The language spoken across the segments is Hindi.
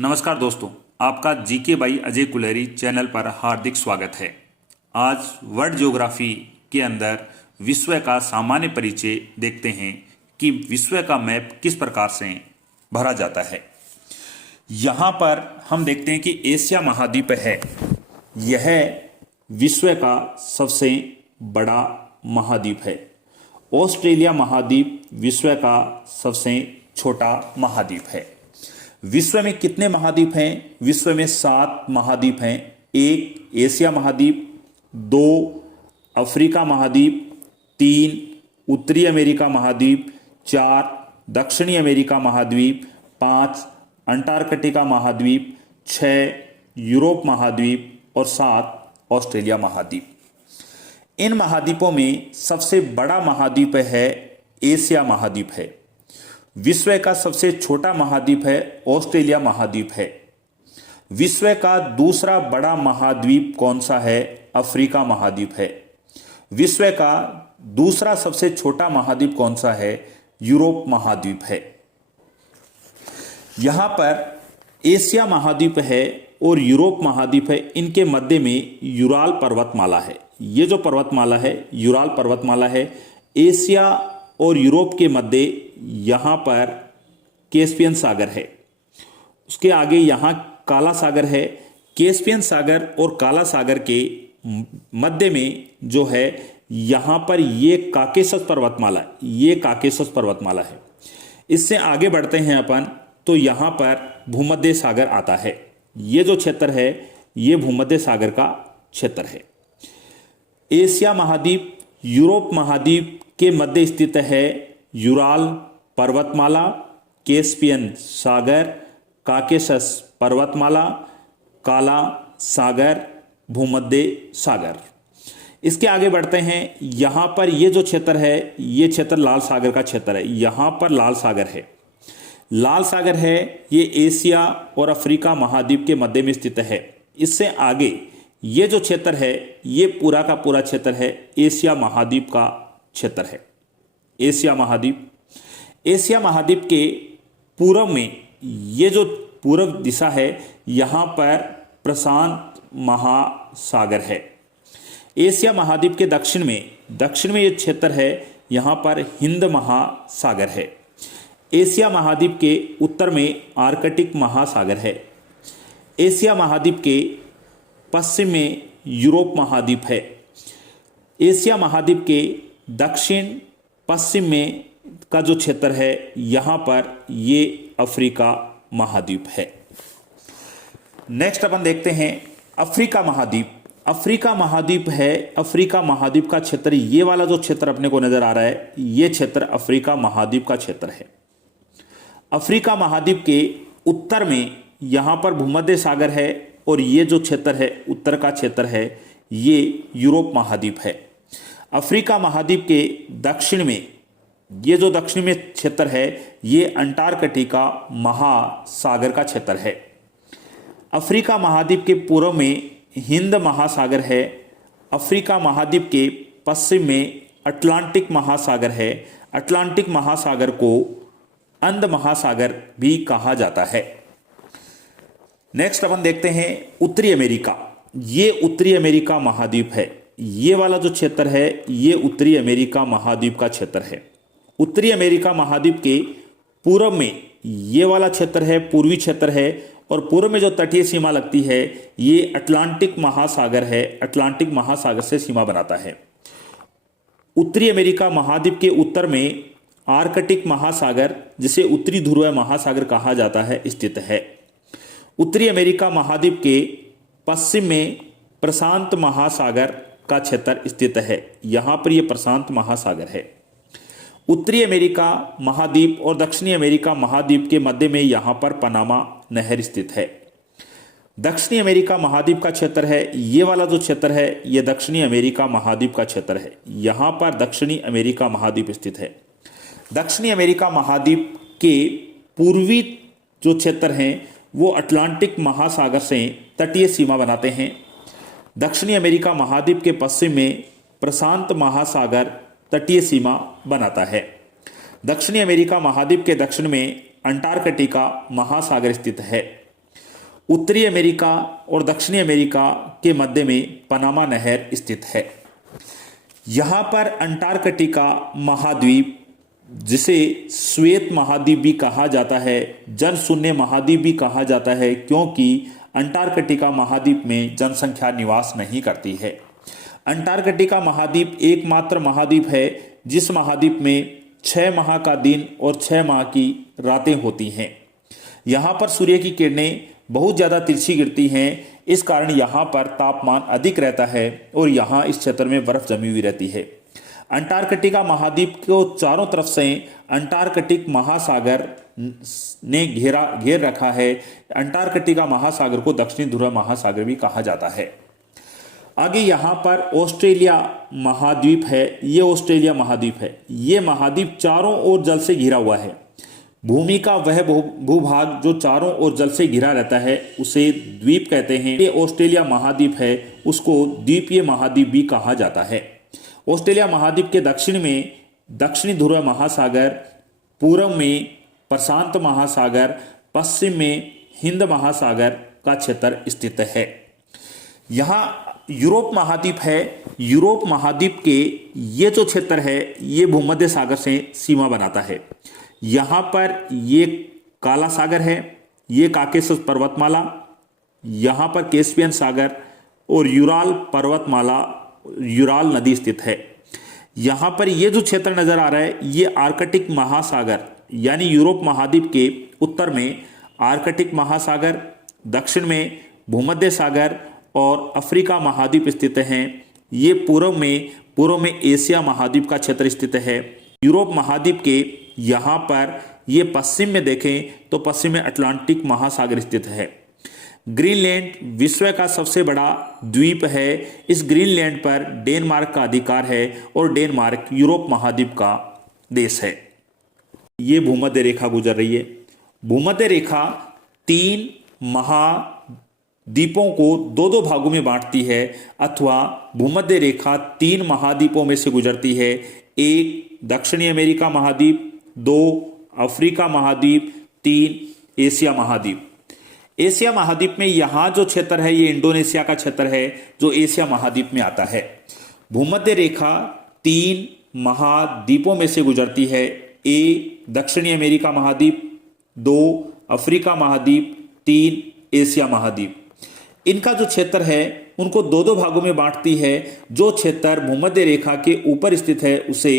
नमस्कार दोस्तों, आपका GK by Ajay Kuleri channel पर हार्दिक स्वागत है। आज वर्ल्ड ज्योग्राफी के अंदर विश्व का सामान्य परिचय देखते हैं कि विश्व का मैप किस प्रकार से भरा जाता है। यहाँ पर हम देखते हैं कि एशिया महाद्वीप है, यह विश्व का सबसे बड़ा महाद्वीप है। ऑस्ट्रेलिया महाद्वीप विश्व का सबसे छोटा महाद्वीप है। विश्व में कितने महाद्वीप हैं? विश्व में 7 महाद्वीप हैं। 1 एशिया महाद्वीप, 2 अफ्रीका महाद्वीप, 3 उत्तरी अमेरिका महाद्वीप, 4 दक्षिणी अमेरिका महाद्वीप, 5 अंटार्कटिका महाद्वीप, 6 यूरोप महाद्वीप और 7 ऑस्ट्रेलिया महाद्वीप। इन महाद्वीपों में सबसे बड़ा महाद्वीप है एशिया महाद्वीप है। विश्व का सबसे छोटा महाद्वीप है ऑस्ट्रेलिया महाद्वीप है। विश्व का दूसरा बड़ा महाद्वीप कौन सा है? अफ्रीका महाद्वीप है। विश्व का दूसरा सबसे छोटा महाद्वीप कौन सा है? यूरोप महाद्वीप है। यहां पर एशिया महाद्वीप है और यूरोप महाद्वीप है, इनके मध्य में यूराल पर्वतमाला है। ये जो पर्वतमाला है यूराल पर्वतमाला है। एशिया और यूरोप के मध्य यहाँ पर कैस्पियन सागर है, उसके आगे यहाँ काला सागर है। कैस्पियन सागर और काला सागर के मध्य में जो है यहाँ पर ये काकेशस पर्वतमाला, ये काकेशस पर्वतमाला है। इससे आगे बढ़ते हैं अपन तो यहाँ पर भूमध्य सागर आता है। ये जो क्षेत्र है ये भूमध्य सागर का क्षेत्र है। एशिया महाद्वीप यूरोप महाद्वीप के मध्य स्थित है यूराल पर्वतमाला, कैस्पियन सागर, काकेशस पर्वतमाला, काला सागर, भूमध्य सागर। इसके आगे बढ़ते हैं। यहाँ पर ये जो क्षेत्र है ये क्षेत्र लाल सागर का क्षेत्र है। यहाँ पर लाल सागर है, लाल सागर है, ये एशिया और अफ्रीका महाद्वीप के मध्य में स्थित है। इससे आगे ये जो क्षेत्र है ये पूरा का पूरा क्षेत्र है एशिया महाद्वीप का क्षेत्र है। एशिया महाद्वीप, एशिया महाद्वीप के पूर्व में ये जो पूर्व दिशा है यहाँ पर प्रशांत महासागर है। एशिया महाद्वीप के दक्षिण में ये क्षेत्र है, यहाँ पर हिंद महासागर है। एशिया महाद्वीप के उत्तर में आर्कटिक महासागर है। एशिया महाद्वीप के पश्चिम में यूरोप महाद्वीप है। एशिया महाद्वीप के दक्षिण पश्चिम में का जो क्षेत्र है यहाँ पर ये अफ्रीका महाद्वीप है। नेक्स्ट अपन देखते हैं अफ्रीका महाद्वीप। अफ्रीका महाद्वीप है, अफ्रीका महाद्वीप का क्षेत्र, ये वाला जो क्षेत्र अपने को नजर आ रहा है ये क्षेत्र अफ्रीका महाद्वीप का क्षेत्र है। अफ्रीका महाद्वीप के उत्तर में यहाँ पर भूमध्य सागर है और ये जो क्षेत्र है उत्तर का क्षेत्र है ये यूरोप महाद्वीप है। अफ्रीका महाद्वीप के दक्षिण में ये जो दक्षिण में क्षेत्र है ये अंटार्कटिका महासागर का क्षेत्र है। अफ्रीका महाद्वीप के पूर्व में हिंद महासागर है। अफ्रीका महाद्वीप के पश्चिम में अटलांटिक महासागर है। अटलांटिक महासागर को अंध महासागर भी कहा जाता है। नेक्स्ट अपन देखते हैं उत्तरी अमेरिका। ये उत्तरी अमेरिका महाद्वीप है। ये वाला जो क्षेत्र है ये उत्तरी अमेरिका महाद्वीप का क्षेत्र है। उत्तरी अमेरिका महाद्वीप के पूर्व में ये वाला क्षेत्र है, पूर्वी क्षेत्र है, और पूर्व में जो तटीय सीमा लगती है ये अटलांटिक महासागर है। अटलांटिक महासागर से सीमा बनाता है। उत्तरी अमेरिका महाद्वीप के उत्तर में आर्कटिक महासागर, जिसे उत्तरी ध्रुव महासागर कहा जाता है, स्थित है। उत्तरी अमेरिका महाद्वीप के पश्चिम में प्रशांत महासागर का क्षेत्र स्थित है। यहाँ पर यह प्रशांत महासागर है। उत्तरी अमेरिका महाद्वीप और दक्षिणी अमेरिका महाद्वीप के मध्य में यहाँ पर पनामा नहर स्थित है। दक्षिणी अमेरिका महाद्वीप का क्षेत्र है, ये वाला जो क्षेत्र है ये दक्षिणी अमेरिका महाद्वीप का क्षेत्र है। यहाँ पर दक्षिणी अमेरिका महाद्वीप स्थित है। दक्षिणी अमेरिका महाद्वीप के पूर्वी जो क्षेत्र हैं वो अटलांटिक महासागर से तटीय सीमा बनाते हैं। दक्षिणी अमेरिका महाद्वीप के पश्चिम में प्रशांत महासागर तटीय सीमा बनाता है। दक्षिणी अमेरिका महाद्वीप के दक्षिण में अंटार्कटिका महासागर स्थित है। उत्तरी अमेरिका और दक्षिणी अमेरिका के मध्य में पनामा नहर स्थित है। यहाँ पर अंटार्कटिका महाद्वीप, जिसे श्वेत महाद्वीप भी कहा जाता है, जनशून्य महाद्वीप भी कहा जाता है, क्योंकि अंटार्कटिका महाद्वीप में जनसंख्या निवास नहीं करती है। अंटार्कटिका महाद्वीप एकमात्र महाद्वीप है जिस महाद्वीप में 6 माह का दिन और 6 माह की रातें होती हैं। यहाँ पर सूर्य की किरणें बहुत ज़्यादा तिरछी गिरती हैं, इस कारण यहाँ पर तापमान अधिक रहता है और यहाँ इस क्षेत्र में बर्फ जमी हुई रहती है। अंटार्कटिका महाद्वीप को चारों तरफ से अंटार्कटिक महासागर ने घेर रखा है। अंटार्कटिका महासागर को दक्षिणी ध्रुव महासागर भी कहा जाता है। आगे यहाँ पर ऑस्ट्रेलिया महाद्वीप है। ये ऑस्ट्रेलिया महाद्वीप है। ये महाद्वीप चारों ओर जल से घिरा हुआ है। भूमि का वह भूभाग जो चारों ओर जल से घिरा रहता है उसे द्वीप कहते हैं। ये ऑस्ट्रेलिया महाद्वीप है, उसको द्वीपीय महाद्वीप भी कहा जाता है। ऑस्ट्रेलिया महाद्वीप के दक्षिण में दक्षिणी ध्रुव महासागर, पूर्व में प्रशांत महासागर, पश्चिम में हिंद महासागर का क्षेत्र स्थित है। यहाँ यूरोप महाद्वीप है। यूरोप महाद्वीप के ये जो क्षेत्र है ये भूमध्य सागर से सीमा बनाता है। यहाँ पर ये काला सागर है, ये काकेशस पर्वतमाला, यहाँ पर कैस्पियन सागर और यूराल पर्वतमाला, यूराल नदी स्थित है। यहाँ पर ये जो क्षेत्र नजर आ रहा है ये आर्कटिक महासागर, यानी यूरोप महाद्वीप के उत्तर में आर्कटिक महासागर, दक्षिण में भूमध्य सागर और अफ्रीका महाद्वीप स्थित हैं। ये पूर्व में एशिया महाद्वीप का क्षेत्र स्थित है। यूरोप महाद्वीप के यहाँ पर ये पश्चिम में देखें तो पश्चिम में अटलांटिक महासागर स्थित है। ग्रीनलैंड विश्व का सबसे बड़ा द्वीप है। इस ग्रीनलैंड पर डेनमार्क का अधिकार है और डेनमार्क यूरोप महाद्वीप का देश है। ये भूमध्य रेखा गुजर रही है। भूमध्य रेखा 3 महाद्वीपों को 2-2 भागों में बांटती है, अथवा भूमध्य रेखा 3 महाद्वीपों में से गुजरती है। एक दक्षिणी अमेरिका महाद्वीप, 2 अफ्रीका महाद्वीप, 3 एशिया महाद्वीप। एशिया महाद्वीप में यहाँ जो क्षेत्र है ये इंडोनेशिया का क्षेत्र है जो एशिया महाद्वीप में आता है। भूमध्य रेखा 3 महाद्वीपों में से गुजरती है। ए दक्षिणी अमेरिका महाद्वीप, 2 अफ्रीका महाद्वीप, 3 एशिया महाद्वीप। इनका जो क्षेत्र है उनको 2-2 भागों में बांटती है। जो क्षेत्र भूमध्य रेखा के ऊपर स्थित है उसे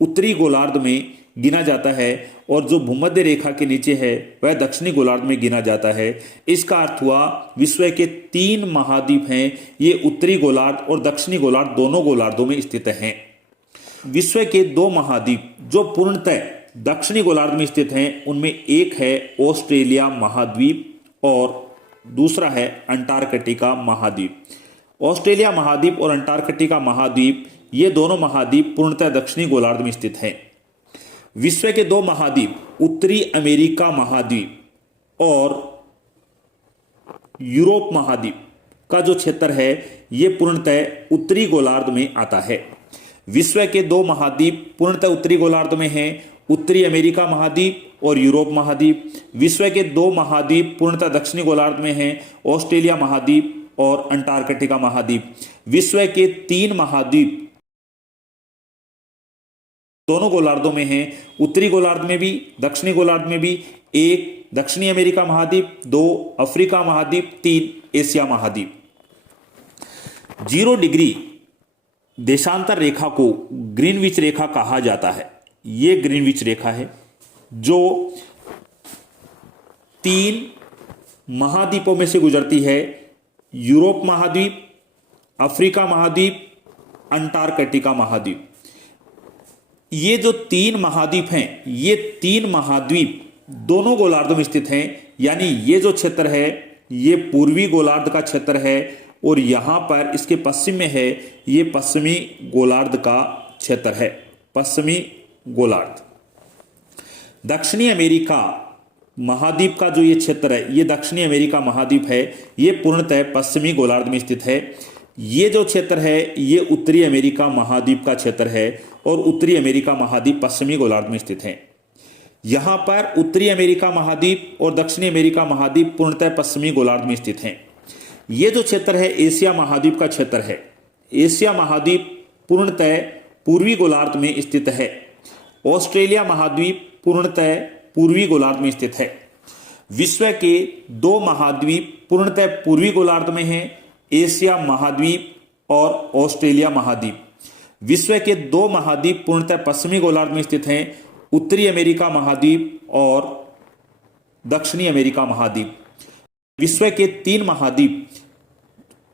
उत्तरी गोलार्ध में गिना जाता है और जो भूमध्य रेखा के नीचे है वह दक्षिणी गोलार्ध में गिना जाता है। इसका अर्थ हुआ विश्व के 3 महाद्वीप हैं, ये उत्तरी गोलार्ध और दक्षिणी गोलार्ध दोनों गोलार्धों में स्थित हैं। विश्व के 2 महाद्वीप जो पूर्णतः दक्षिणी गोलार्ध में स्थित हैं उनमें एक है ऑस्ट्रेलिया महाद्वीप और दूसरा है अंटार्कटिका महाद्वीप। ऑस्ट्रेलिया महाद्वीप और अंटार्कटिका महाद्वीप ये दोनों महाद्वीप पूर्णतः दक्षिणी गोलार्ध में स्थित हैं। विश्व के 2 महाद्वीप उत्तरी अमेरिका महाद्वीप और यूरोप महाद्वीप का जो क्षेत्र है ये पूर्णतः उत्तरी गोलार्ध में आता है। विश्व के 2 महाद्वीप पूर्णतः उत्तरी गोलार्ध में हैं, उत्तरी अमेरिका महाद्वीप और यूरोप महाद्वीप। विश्व के 2 महाद्वीप पूर्णतः दक्षिणी गोलार्ध में हैं, ऑस्ट्रेलिया महाद्वीप और अंटार्कटिका महाद्वीप। विश्व के 3 महाद्वीप दोनों गोलार्धों में हैं, उत्तरी गोलार्ध में भी दक्षिणी गोलार्ध में भी। एक दक्षिणी अमेरिका महाद्वीप, 2 अफ्रीका महाद्वीप, 3 एशिया महाद्वीप। 0 डिग्री देशांतर रेखा को ग्रीनविच रेखा कहा जाता है। ये ग्रीनविच रेखा है जो 3 महाद्वीपों में से गुजरती है। यूरोप महाद्वीप, अफ्रीका महाद्वीप, अंटार्कटिका महाद्वीप। ये जो 3 महाद्वीप हैं ये 3 महाद्वीप दोनों गोलार्धों में स्थित हैं, यानी ये जो क्षेत्र है ये पूर्वी गोलार्ध का क्षेत्र है और यहां पर इसके पश्चिम में है ये पश्चिमी गोलार्ध का क्षेत्र है, पश्चिमी गोलार्ध। दक्षिणी अमेरिका महाद्वीप का जो ये क्षेत्र है ये दक्षिणी अमेरिका महाद्वीप है, ये पूर्णतः पश्चिमी गोलार्ध में स्थित है। ये जो क्षेत्र है ये उत्तरी अमेरिका महाद्वीप का क्षेत्र है और उत्तरी अमेरिका महाद्वीप पश्चिमी गोलार्ध में स्थित है। यहां पर उत्तरी अमेरिका महाद्वीप और दक्षिणी अमेरिका महाद्वीप पूर्णतः पश्चिमी गोलार्ध में स्थित हैं। ये जो क्षेत्र है एशिया महाद्वीप का क्षेत्र है। एशिया महाद्वीप पूर्णतः पूर्वी गोलार्ध में स्थित है। ऑस्ट्रेलिया महाद्वीप पूर्णतः पूर्वी गोलार्ध में स्थित है। विश्व के 2 महाद्वीप पूर्णतः पूर्वी गोलार्ध में हैं, एशिया महाद्वीप और ऑस्ट्रेलिया महाद्वीप। विश्व के 2 महाद्वीप पूर्णतः पश्चिमी गोलार्ध में स्थित हैं, उत्तरी अमेरिका महाद्वीप और दक्षिणी अमेरिका महाद्वीप। विश्व के 3 महाद्वीप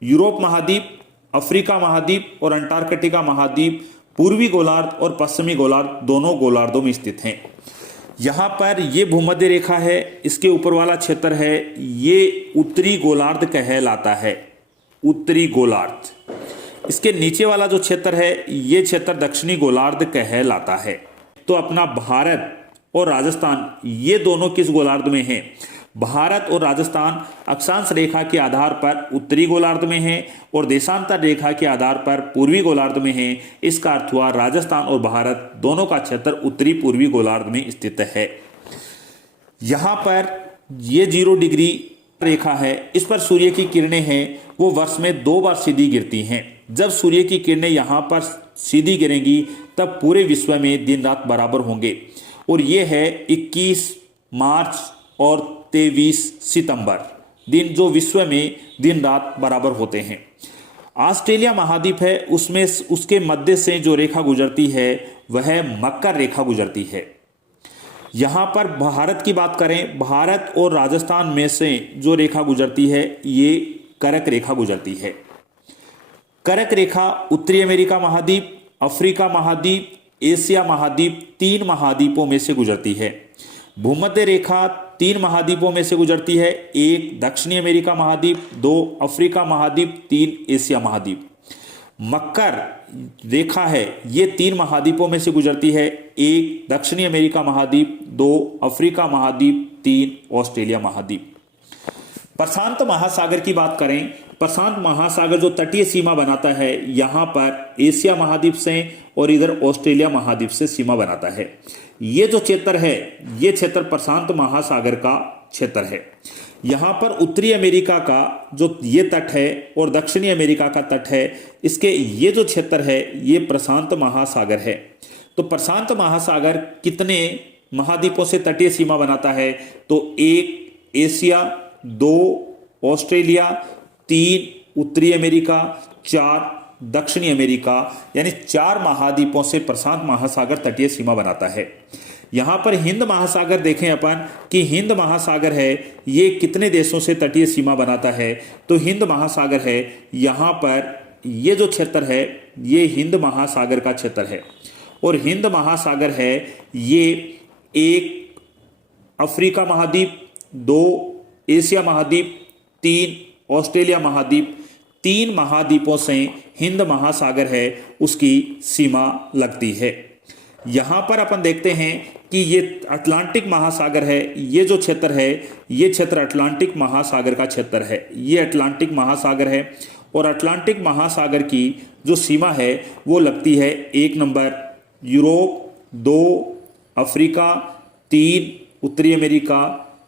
यूरोप महाद्वीप, अफ्रीका महाद्वीप और अंटार्कटिका महाद्वीप पूर्वी गोलार्ध और पश्चिमी गोलार्ध दोनों गोलार्धों में स्थित हैं। यहाँ पर ये भूमध्य रेखा है, इसके ऊपर वाला क्षेत्र है, ये उत्तरी गोलार्ध कहलाता है, उत्तरी गोलार्ध। इसके नीचे वाला जो क्षेत्र है ये क्षेत्र दक्षिणी गोलार्ध कहलाता है। तो अपना भारत और राजस्थान ये दोनों किस गोलार्ध में हैं? भारत और राजस्थान अक्षांश रेखा के आधार पर उत्तरी गोलार्ध में हैं और देशांतर रेखा के आधार पर पूर्वी गोलार्ध में हैं। इसका अर्थ हुआ राजस्थान और भारत दोनों का क्षेत्र उत्तरी पूर्वी गोलार्ध में स्थित है। यहां पर ये 0 डिग्री रेखा है, इस पर सूर्य की किरणें हैं, वो वर्ष में 2 बार सीधी गिरती हैं। जब सूर्य की किरणें यहां पर सीधी गिरेंगी तब पूरे विश्व में दिन रात बराबर होंगे और ये है 21 मार्च और 23 सितंबर दिन, जो विश्व में दिन रात बराबर होते हैं। ऑस्ट्रेलिया महाद्वीप है, उसमें उसके मध्य से जो रेखा गुजरती है वह मकर रेखा गुजरती है। यहां पर भारत की बात करें, भारत और राजस्थान में से जो रेखा गुजरती है ये कर्क रेखा गुजरती है। कर्क रेखा उत्तरी अमेरिका महाद्वीप, अफ्रीका महाद्वीप, एशिया महाद्वीप 3 महाद्वीपों में से गुजरती है। भूमध्य रेखा 3 महाद्वीपों में से गुजरती है, 1 दक्षिणी अमेरिका महाद्वीप, 2 अफ्रीका महाद्वीप, 3 एशिया महाद्वीप। मकर रेखा है ये 3 महाद्वीपों में से गुजरती है, 1 दक्षिणी अमेरिका महाद्वीप, 2 अफ्रीका महाद्वीप, 3 ऑस्ट्रेलिया महाद्वीप। प्रशांत महासागर की बात करें, प्रशांत महासागर जो तटीय सीमा बनाता है यहां पर एशिया महाद्वीप से और इधर ऑस्ट्रेलिया महाद्वीप से सीमा बनाता है। ये जो क्षेत्र है ये क्षेत्र प्रशांत महासागर का क्षेत्र है। यहां पर उत्तरी अमेरिका का जो ये तट है और दक्षिणी अमेरिका का तट है, इसके ये जो क्षेत्र है ये प्रशांत महासागर है। तो प्रशांत महासागर कितने महाद्वीपों से तटीय सीमा बनाता है? तो 1 एशिया, 2 ऑस्ट्रेलिया, 3 उत्तरी अमेरिका, 4 दक्षिणी अमेरिका, यानी 4 महाद्वीपों से प्रशांत महासागर तटीय सीमा बनाता है। यहां पर हिंद महासागर देखें अपन कि हिंद महासागर है ये कितने देशों से तटीय सीमा बनाता है? तो हिंद महासागर है, यहां पर ये जो क्षेत्र है ये हिंद महासागर का क्षेत्र है और हिंद महासागर है ये 1 अफ्रीका महाद्वीप, 2 एशिया महाद्वीप, 3 ऑस्ट्रेलिया महाद्वीप, 3 महाद्वीपों से हिंद महासागर है उसकी सीमा लगती है। यहां पर अपन देखते हैं कि ये अटलांटिक महासागर है, ये जो क्षेत्र है ये क्षेत्र अटलांटिक महासागर का क्षेत्र है। ये अटलांटिक महासागर है और अटलांटिक महासागर की जो सीमा है वो लगती है 1 नंबर यूरोप, 2 अफ्रीका, 3 उत्तरी अमेरिका,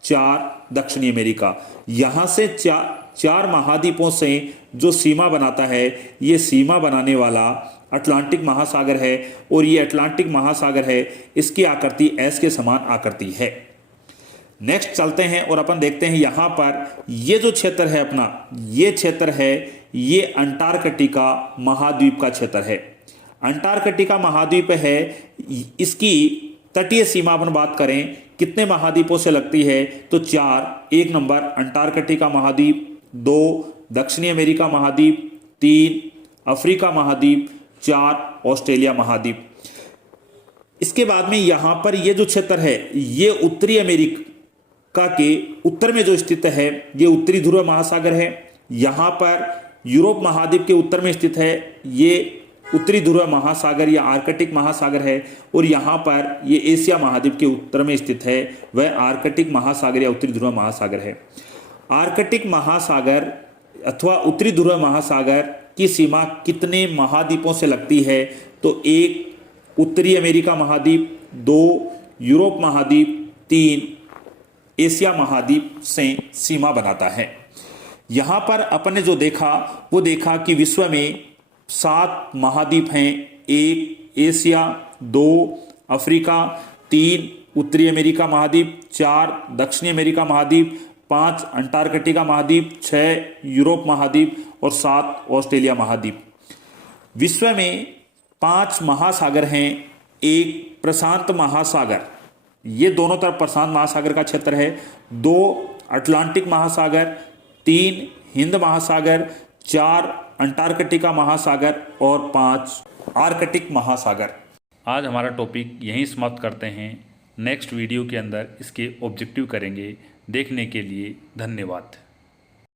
4 दक्षिणी अमेरिका। यहां से 4 महाद्वीपों से जो सीमा बनाता है ये सीमा बनाने वाला अटलांटिक महासागर है और ये अटलांटिक महासागर है इसकी आकृति एस के समान आकृति है। नेक्स्ट चलते हैं और अपन देखते हैं यहां पर ये जो क्षेत्र है अपना, ये क्षेत्र है ये अंटार्कटिका महाद्वीप का क्षेत्र है। अंटार्कटिका महाद्वीप है, इसकी तटीय सीमा अपन बात करें कितने महाद्वीपों से लगती है? तो 4, 1 नंबर अंटार्कटिका महाद्वीप, 2 दक्षिणी अमेरिका महाद्वीप, 3 अफ्रीका महाद्वीप, 4 ऑस्ट्रेलिया महाद्वीप। इसके बाद में यहां पर ये जो क्षेत्र है ये उत्तरी अमेरिका के उत्तर में जो स्थित है ये उत्तरी ध्रुव महासागर है। यहां पर यूरोप महाद्वीप के उत्तर में स्थित है ये उत्तरी ध्रुव महासागर या आर्कटिक महासागर है और यहाँ पर ये एशिया महाद्वीप के उत्तर में स्थित है वह आर्कटिक महासागर या उत्तरी ध्रुव महासागर है। आर्कटिक महासागर अथवा उत्तरी ध्रुव महासागर की सीमा कितने महाद्वीपों से लगती है? तो 1 उत्तरी अमेरिका महाद्वीप, 2 यूरोप महाद्वीप, 3 एशिया महाद्वीप से सीमा बनाता है। यहाँ पर अपन ने जो देखा वो देखा कि विश्व में 7 महाद्वीप हैं। 1 एशिया, 2 अफ्रीका, 3 उत्तरी अमेरिका महाद्वीप, 4 दक्षिणी अमेरिका महाद्वीप, 5 अंटार्कटिका महाद्वीप, 6 यूरोप महाद्वीप और 7 ऑस्ट्रेलिया महाद्वीप। विश्व में 5 महासागर हैं। 1 प्रशांत महासागर, ये दोनों तरफ प्रशांत महासागर का क्षेत्र है। 2 अटलांटिक महासागर, 3 हिंद महासागर, 4 अंटार्कटिका महासागर और 5 आर्कटिक महासागर। आज हमारा टॉपिक यहीं समाप्त करते हैं। नेक्स्ट वीडियो के अंदर इसके ऑब्जेक्टिव करेंगे। देखने के लिए धन्यवाद।